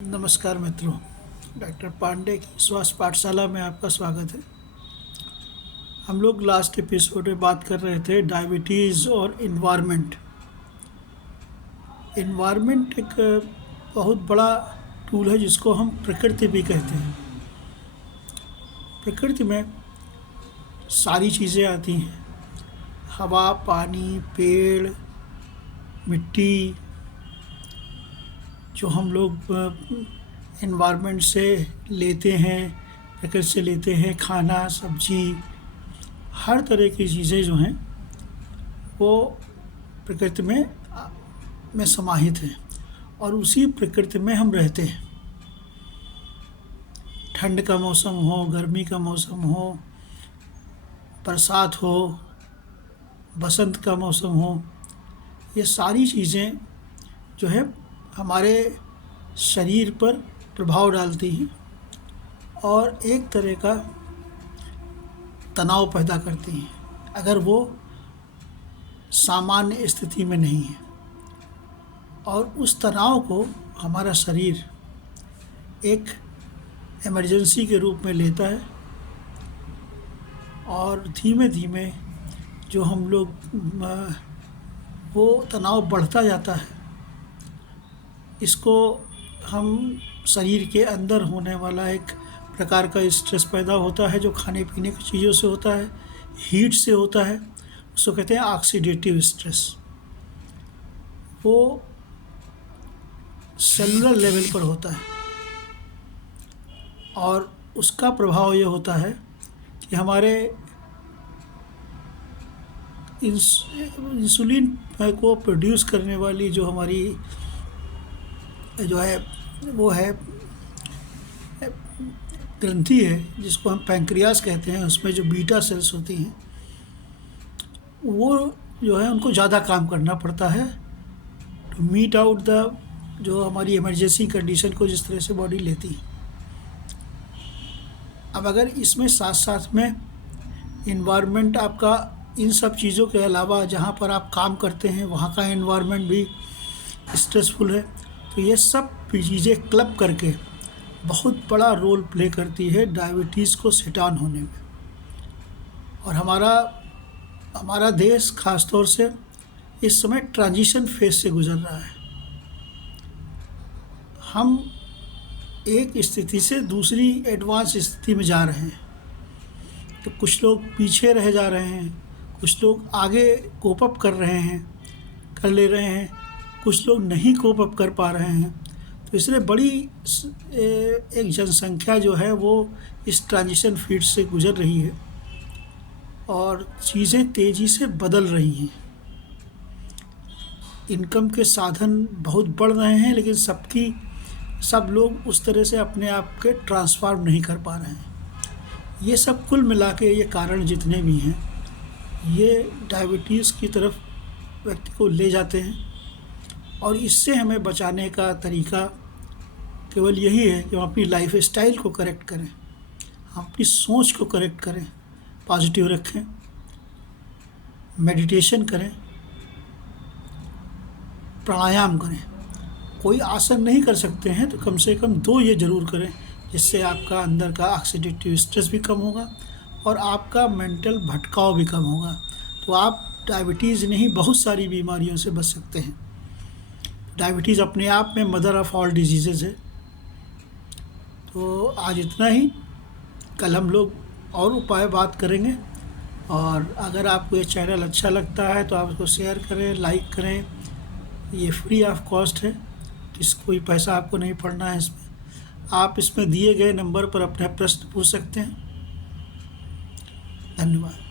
नमस्कार मित्रों, डॉक्टर पांडे की स्वास्थ्य पाठशाला में आपका स्वागत है। हम लोग लास्ट एपिसोड में बात कर रहे थे डायबिटीज़ और इन्वायरमेंट। इन्वायरमेंट एक बहुत बड़ा टूल है जिसको हम प्रकृति भी कहते हैं। प्रकृति में सारी चीज़ें आती हैं, हवा, पानी, पेड़, मिट्टी, जो हम लोग एनवायरनमेंट से लेते हैं, प्रकृति से लेते हैं, खाना, सब्जी, हर तरह की चीज़ें जो हैं वो प्रकृति में समाहित हैं और उसी प्रकृति में हम रहते हैं। ठंड का मौसम हो, गर्मी का मौसम हो, बरसात हो, बसंत का मौसम हो, ये सारी चीज़ें जो है हमारे शरीर पर प्रभाव डालती हैं और एक तरह का तनाव पैदा करती हैं अगर वो सामान्य स्थिति में नहीं है। और उस तनाव को हमारा शरीर एक इमरजेंसी के रूप में लेता है और धीमे धीमे जो हम लोग वो तनाव बढ़ता जाता है। इसको हम शरीर के अंदर होने वाला एक प्रकार का स्ट्रेस पैदा होता है जो खाने पीने की चीज़ों से होता है, हीट से होता है, उसको कहते हैं ऑक्सीडेटिव स्ट्रेस। वो सेलुलर लेवल पर होता है और उसका प्रभाव ये होता है कि हमारे इंसुलिन को प्रोड्यूस करने वाली जो हमारी जो है वो है ग्रंथि है जिसको हम पैंक्रियास कहते हैं, उसमें जो बीटा सेल्स होती हैं वो जो है उनको ज़्यादा काम करना पड़ता है टू मीट आउट द जो हमारी इमरजेंसी कंडीशन को जिस तरह से बॉडी लेती है। अब अगर इसमें साथ साथ में इन्वायरमेंट आपका इन सब चीज़ों के अलावा जहाँ पर आप काम करते हैं वहाँ का इन्वायरमेंट भी स्ट्रेसफुल है, तो ये सब चीज़ें क्लब करके बहुत बड़ा रोल प्ले करती है डायबिटीज़ को सेट डाउन होने में। और हमारा देश ख़ास तौर से इस समय ट्रांजिशन फेज से गुज़र रहा है। हम एक स्थिति से दूसरी एडवांस स्थिति में जा रहे हैं, तो कुछ लोग पीछे रह जा रहे हैं, कुछ लोग आगे कोप अप कर ले रहे हैं, कुछ लोग नहीं कोप अप कर पा रहे हैं। तो इसलिए बड़ी एक जनसंख्या जो है वो इस ट्रांजिशन फील्ड से गुज़र रही है और चीज़ें तेज़ी से बदल रही हैं। इनकम के साधन बहुत बढ़ रहे हैं, लेकिन सब लोग उस तरह से अपने आप के ट्रांसफॉर्म नहीं कर पा रहे हैं। ये सब कुल मिला के ये कारण जितने भी हैं ये डायबिटीज़ की तरफ व्यक्ति को ले जाते हैं। और इससे हमें बचाने का तरीका केवल यही है कि हम अपनी लाइफ स्टाइल को करेक्ट करें, हम अपनी सोच को करेक्ट करें, पॉजिटिव रखें, मेडिटेशन करें, प्राणायाम करें। कोई आसन नहीं कर सकते हैं तो कम से कम 2 ये ज़रूर करें, जिससे आपका अंदर का ऑक्सीडेटिव स्ट्रेस भी कम होगा और आपका मेंटल भटकाव भी कम होगा। तो आप डायबिटीज़ नहीं बहुत सारी बीमारियों से बच सकते हैं। डायबिटीज़ अपने आप में मदर ऑफ़ ऑल डिजीज़ेज़ है। तो आज इतना ही, कल हम लोग और उपाय बात करेंगे। और अगर आपको ये चैनल अच्छा लगता है तो आप इसको शेयर करें, लाइक करें। ये फ्री ऑफ कॉस्ट है, कोई पैसा आपको नहीं पड़ना है इसमें। आप इसमें दिए गए नंबर पर अपने प्रश्न पूछ सकते हैं। धन्यवाद।